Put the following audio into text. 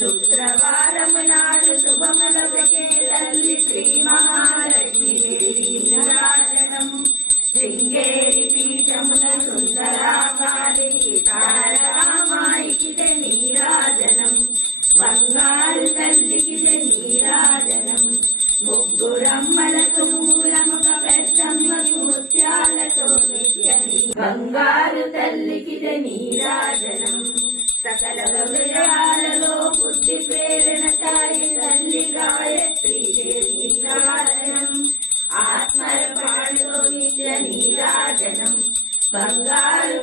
శుక్రవారము నాడు శుభములకే తల్లి శ్రీ మహాలక్ష్మి నీరాజనం శృంగేరి పీఠమున సుందరాకారి తారకామాయికి నీరాజనం బంగారు తల్లికి నీరాజనం ముగ్గురమ్మలతో మూలముగ పెద్దమ్మకి ముత్యాలతో నిత్య బంగారు తల్లికి నీరాజనం సకల హృదయాలలో బుద్ధి ప్రేరణకారి తల్లి గాయత్రి నీరాజనం ఆత్మల పాడుతో నిత్య నీరాజనం బంగారు